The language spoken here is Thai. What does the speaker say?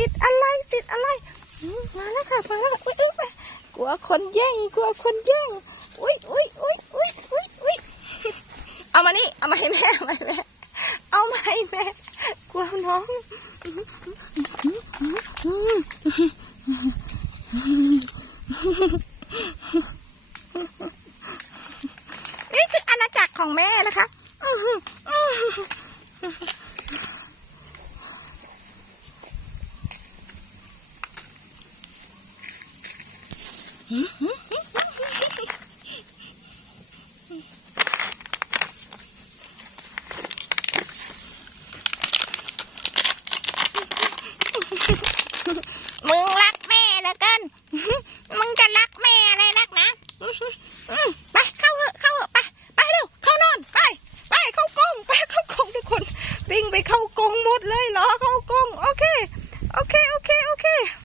ติดอะไรติดอะไรมมาแล้วค่ะมาแล้วอุ้ยอุ้ยกลัวคนแย่งกลัวคนแย่งอุ้ยอุ้ยอุ้ยอุ้ยอุ้ยอุ้ยเอามานี่เอามาให้แม่เอามาให้แม่เอามาให้แม่กลัวน้องนี่คืออาณาจักรของแม่นะคะ มึงรักแม่เหลือเกิน มึงจะรักแม่อะไรนักนะไปเข้าเข้าไปไปเร็วเข้านอนไปไปเข้ากงไปเข้ากงทุกคนวิ่งไปเข้ากงหมดเลยเหรอเข้ากงโอเค โอเคโอเคโอเค